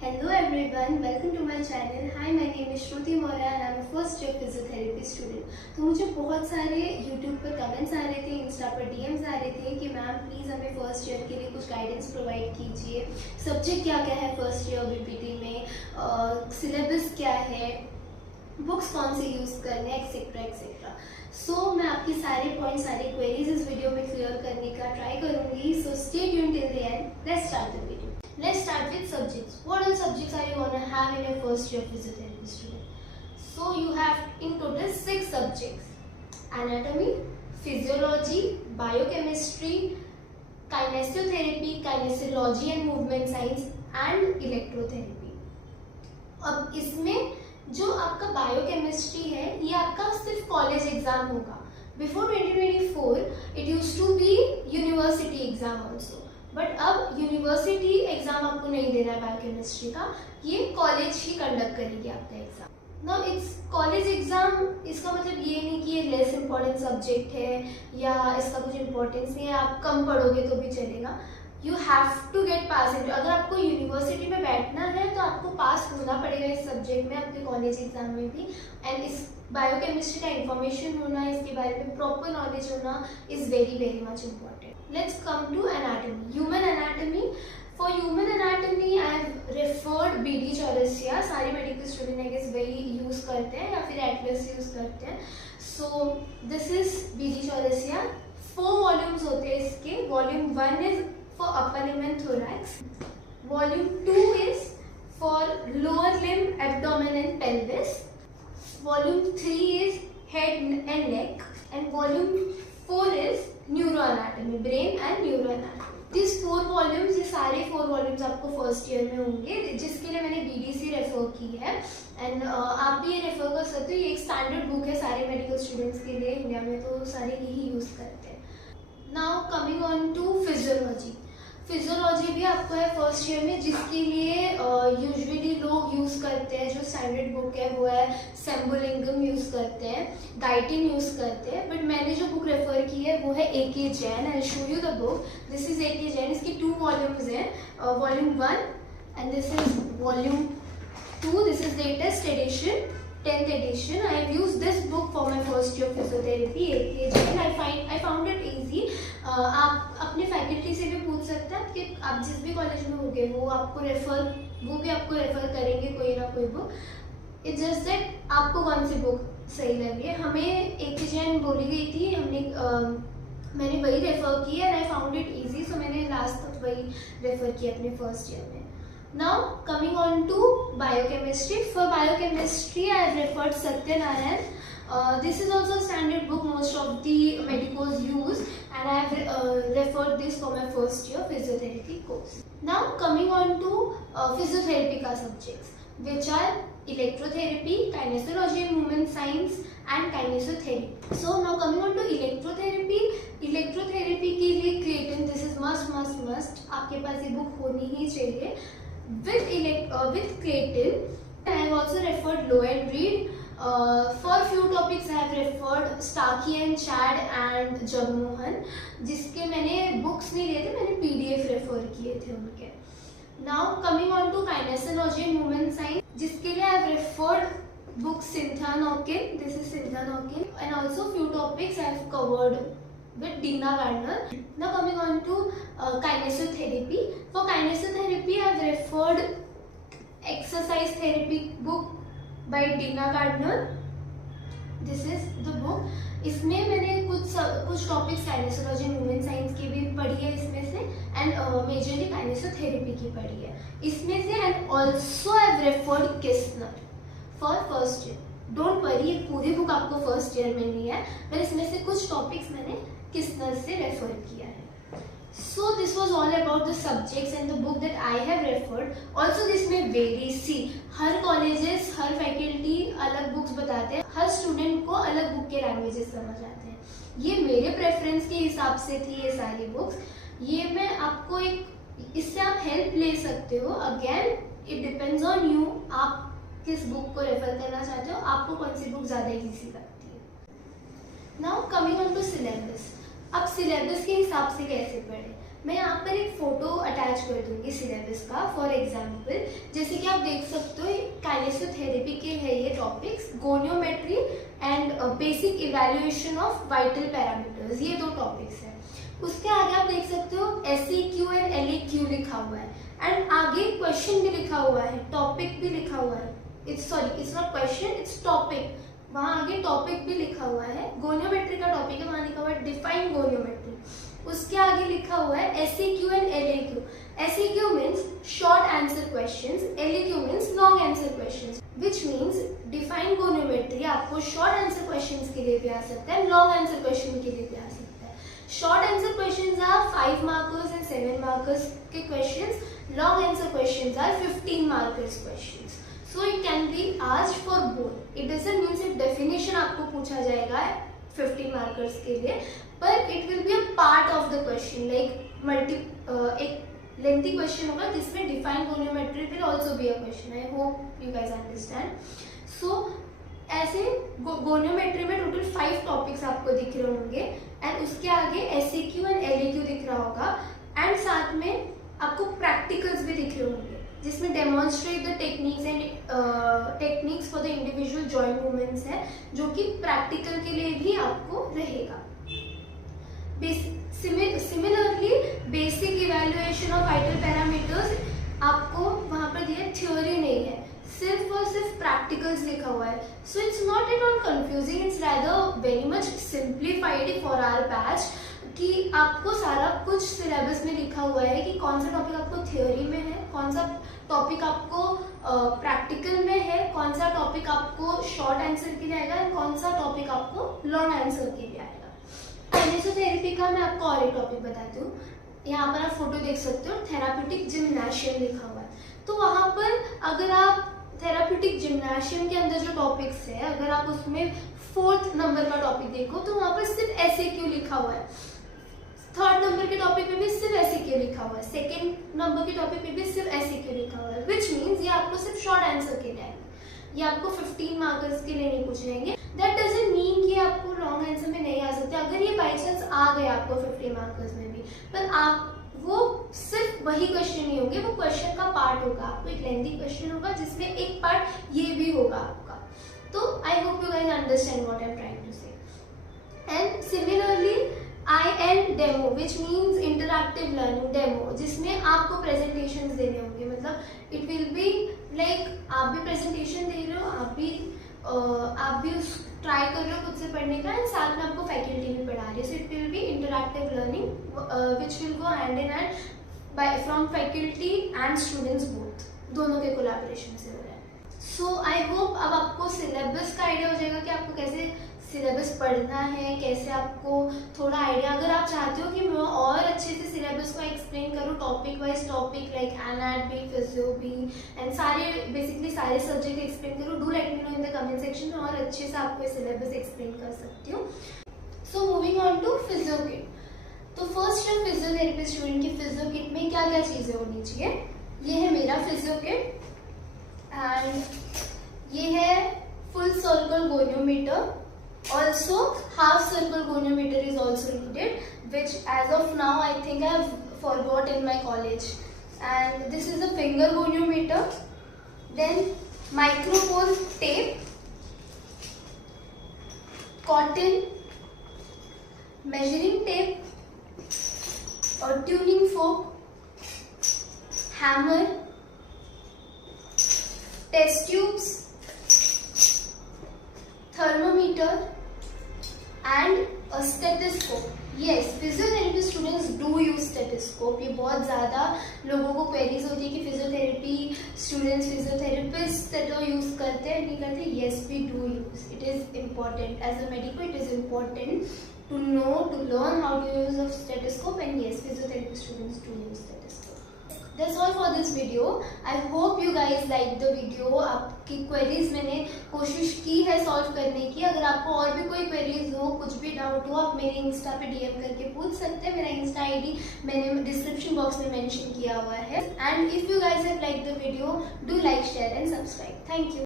Hello everyone, welcome to my channel. Hi, my name is Shruti Maurya and I'm a first year physiotherapy student. तो मुझे बहुत सारे YouTube पर comments आ रहे थे, इंस्टा पर DMs आ रहे थे कि मैम प्लीज़ हमें फर्स्ट ईयर के लिए कुछ गाइडेंस प्रोवाइड कीजिए, सब्जेक्ट क्या क्या है फर्स्ट ईयर BPT में, सिलेबस क्या है, बुक्स कौन से यूज़ करने एक्सेट्रा एक्सेट्रा. सो मैं आपके सारे पॉइंट सारे क्वेरीज इस वीडियो में क्लियर करने का ट्राई करूँगी. So stay tuned till the end. Let's start the video. Let's start with subjects. What all subjects are you gonna have in your first year physiotherapy student? So you have in total 6 subjects: anatomy, physiology, biochemistry, kinesiotherapy, kinesiology and movement science, and electrotherapy. अब इसमें जो आपका biochemistry है ये आपका सिर्फ college exam होगा. Before 2024 it used to be university exam also. But अब यूनिवर्सिटी एग्जाम आपको नहीं देना है बायोकेमिस्ट्री का, ये कॉलेज ही कंडक्ट करेगी आपका exam. Now it's college exam, इसका मतलब ये नहीं कि ये लेस इम्पॉर्टेंट सब्जेक्ट है या इसका कुछ इम्पोर्टेंस नहीं है, आप कम पढ़ोगे तो भी चलेगा. You have to get pass it. अगर आपको यूनिवर्सिटी में बैठना है तो आपको पास होना पड़ेगा इस सब्जेक्ट में, आपके कॉलेज एग्जाम में भी. एंड इस बायोकेमिस्ट्री का इंफॉर्मेशन होना, इसके बारे में प्रॉपर नॉलेज होना is very very much important. Let's come to anatomy. Human anatomy. For human anatomy, I have referred BD Chaurasia. सारे मेडिकल स्टूडेंट आई गेस वही यूज करते हैं या फिर एटलस यूज करते हैं. So this is BD Chaurasia. 4 volumes होते हैं इसके. Volume 1 is for upper limb and thorax. Volume 2 is for lower limb, abdomen and pelvis. Volume 3 is head and neck. And volume 4 is neuro anatomy, brain and neuro anatomy. This 4 volumes, ये सारे 4 volumes आपको first year में होंगे, जिसके लिए मैंने BDC refer की है. एंड आप भी ये रेफर कर सकते हो. ये एक स्टैंडर्ड बुक है सारे मेडिकल स्टूडेंट्स के लिए. इंडिया में तो सारे यही यूज करते हैं. Now coming on to physiology. Physiology भी आपको है फर्स्ट ईयर में, जिसके लिए यूजुअली लोग यूज़ करते हैं, जो स्टैंडर्ड बुक है वो है सेम्बोलिंगम यूज़ करते हैं, गाइटिन यूज़ करते हैं. बट मैंने जो बुक रेफर की है वो है AK Jain. I show you the book. This is AK Jain. इसकी 2 वॉल्यूम्स हैं. Volume 1 and this is volume 2. This is latest edition, 10th edition. I have used this book for my first year physiotherapy. I found it easy. आप अपने faculty से भी पूछ सकते हैं कि आप जिस भी कॉलेज में होंगे वो भी आपको रेफर करेंगे कोई ना कोई बुक. इट्स जस्ट दैट आपको कौन सी बुक सही लगी है. हमें AK जैन बोली गई थी, मैंने वही रेफर की है. And I found it easy, so मैंने लास्ट तक वही रेफर किया अपने फर्स्ट ईयर में. Now coming on to biochemistry. For biochemistry I have referred Satyanarayan. This is also a standard book most of the medicos use, and I have referred this for my first year physiotherapy course. Now coming on to physiotherapy ka subjects, which are electrotherapy, kinesiology and movement science, and kinesiotherapy. So now coming on to electrotherapy. electrotherapy के लिए creatine, this is must. आपके पास ये book होनी ही चाहिए. With creatine, I have also referred Low and Reed. For few topics I have referred Starkey and Chad and Jagmohan, जिसके मैंने books नहीं लिए थे, मैंने PDF रेफर किए थे उनके. Now coming on to kinesiology and movement science, जिसके लिए I have referred book Cynthia Norkin. This is Cynthia Norkin, and also few topics I have covered with Dina Gardner. Now coming on to kinesiotherapy. For kinesiotherapy I have referred exercise therapy book by Dina Gardner. This is the book. इसमें मैंने कुछ topics काइनेसियोलॉजी movement science की भी पढ़ी है इसमें से, and majorly काइनेसियोथेरेपी की पढ़ी है इसमें से. And also I have referred किस्नर for first year. Don't worry, ये पूरी बुक आपको फर्स्ट ईयर में नहीं है, पर इसमें से कुछ टॉपिक्स मैंने किस्नर से रेफर किया है. So this was all about the subjects and the book that I have referred. Also this may vary. See, her colleges, her faculty अलग बुक्स बताते हैं, हर स्टूडेंट को अलग बुक के लैंग्वेजेस समझ आते हैं. ये मेरे प्रेफरेंस के हिसाब से थी ये सारी बुक्स. ये मैं आपको इससे आप हेल्प ले सकते हो. Again it depends on you, आप किस बुक को रेफर करना चाहते हो, आपको कौन सी बुक ज़्यादा ईजी लगती है. Now coming on to syllabus. अब सिलेबस के हिसाब से कैसे पढ़े. मैं यहाँ पर एक फोटो अटैच कर दूंगी सिलेबस का। फॉर एग्जाम्पल जैसे कि आप देख सकते हो काइनेसोथेरेपी के है ये topics, goniometry and basic evaluation of vital parameters, ये 2 टॉपिक्स हैं। उसके आगे आप देख सकते हो SEQ एंड LEQ लिखा हुआ है एंड आगे क्वेश्चन भी लिखा हुआ है, टॉपिक भी लिखा हुआ है। It's not question, it's topic. वहाँ आगे टॉपिक भी लिखा हुआ है, गोनियोमेट्री का टॉपिक है, वहाँ लिखा हुआ है डिफाइन गोनियोमेट्री। उसके आगे लिखा हुआ है SEQ and LEQ। SEQ means short answer questions, LEQ means long answer questions, which means define goniometry आपको शॉर्ट आंसर क्वेश्चंस के लिए भी आ सकता है, लॉन्ग आंसर क्वेश्चन के लिए भी आ सकता है। Short answer questions are 5 markers and 7 markers के questions, long answer questions are 15 markers questions. So it can be asked for both. It doesn't mean सिर्फ डेफिनेशन आपको पूछा जाएगा 15 मार्कर्स के लिए, पर it will be a part of the question, like एक लेंथी क्वेश्चन होगा जिसमें define goniometry will also be a question. I hope you guys understand. So ऐसे गोनियोमेट्री में टोटल 5 टॉपिक्स आपको दिख रहे होंगे एंड उसके आगे SEQ एंड LEQ दिख रहा होगा एंड साथ में आपको प्रैक्टिकल्स भी दिख रहे होंगे जिसमें demonstrate the techniques for the individual joint movements है, जो कि प्रैक्टिकल के लिए भी आपको रहेगा। Similarly basic evaluation of vital parameters आपको वहां पर दिया, थ्योरी नहीं है, सिर्फ और सिर्फ प्रैक्टिकल्स लिखा हुआ है। So it's not at all confusing, it's rather very much simplified for our batch कि आपको सारा कुछ सिलेबस में लिखा हुआ है कि कौन सा टॉपिक आपको थ्योरी में है, कौन सा टॉपिक आपको प्रैक्टिकल में है, कौन सा टॉपिक आपको शॉर्ट आंसर के लिए आएगा, कौन सा टॉपिक आपको लॉन्ग आंसर के लिए आएगा। काइनेसोथेरेपी का मैं आपको और एक टॉपिक बताती हूँ। यहाँ पर आप फोटो देख सकते हो, थेराप्यूटिक जिम्नाशियम लिखा हुआ है। तो वहाँ पर अगर आप थेराप्यूटिक जिम्नाशियम के अंदर जो टॉपिक्स है, अगर आप उसमें 4th नंबर का टॉपिक देखो तो वहाँ पर सिर्फ SEQ लिखा हुआ है। 3rd नंबर के टॉपिक पे भी सिर्फ SEQ लिखा हुआ है, 2nd नंबर के टॉपिक पे भी सिर्फ SEQ लिखा हुआ है, विच मीन्स ये आपको सिर्फ शॉर्ट आंसर के लिए आएंगे, ये आपको 15 मार्कर्स के लिए नहीं पूछेंगे। दैट डजंट मीन कि आपको लॉन्ग आंसर में नहीं आ सकते, अगर ये बाई चांस आ गए आपको 15 मार्कर्स में भी, पर आप वो सिर्फ वही क्वेश्चन नहीं होंगे, वो क्वेश्चन का पार्ट होगा, आपको एक लेंथी क्वेश्चन होगा जिसमें एक पार्ट ये भी होगा आपका। तो I hope you guys understand what I am trying to say. And similarly IN demo which means interactive learning demo, जिसमें आपको प्रेजेंटेशंस देने होंगे, मतलब इट विल बी लाइक आप भी प्रेजेंटेशन दे रहे हो, आप भी ट्राई कर रहे हो खुद से पढ़ने का एंड साथ में आपको फैकल्टी भी पढ़ा रही है। So it will be interactive learning which will go hand in hand by from faculty and students both, दोनों के कोलैबोरेशन से हो रहा है। सो आई होप अब आपको सिलेबस का आइडिया हो जाएगा कि आपको कैसे सिलेबस पढ़ना है, कैसे आपको थोड़ा आइडिया, अगर आप चाहते हो कि मैं और अच्छे से सिलेबस को एक्सप्लेन करूँ topic wise topic, like anat भी, फिजियो भी एंड सारे बेसिकली सारे सब्जेक्ट एक्सप्लेन करूँ, do let me know in the comment section में, और अच्छे से आपको सिलेबस एक्सप्लेन कर सकती हूँ। So moving on to physio kit. तो फर्स्ट है फिजियोथेरेपी स्टूडेंट की फिजियो किट में क्या क्या चीज़ें होनी चाहिए। ये है मेरा फिजियो किट एंड ये है full circle goniometer, also half circle goniometer is also needed, which as of now I think I have forgot in my college, and this is a finger goniometer, then micropore tape, cotton, measuring tape or tuning fork, hammer, test tubes, thermometer and a stethoscope. Yes, physiotherapy students do use stethoscope. ये बहुत ज़्यादा लोगों को queries होती है कि physiotherapy students physiotherapist stetho use करते हैं नहीं करते। Yes, we do use, it is important as a medico, it is important to know, to learn how to use a stethoscope, and yes, physiotherapy students do use stethoscope. That's all for this video. I hope you guys like the video. आपकी queries मैंने कोशिश की है solve करने की। अगर आपको और भी कोई queries हो, कुछ भी डाउट हो, आप मेरे इंस्टा पे DM करके पूछ सकते हैं। मेरा इंस्टा ID मैंने डिस्क्रिप्शन बॉक्स में मेंशन किया हुआ है। And if you guys have liked the video, do like, share and subscribe. Thank you.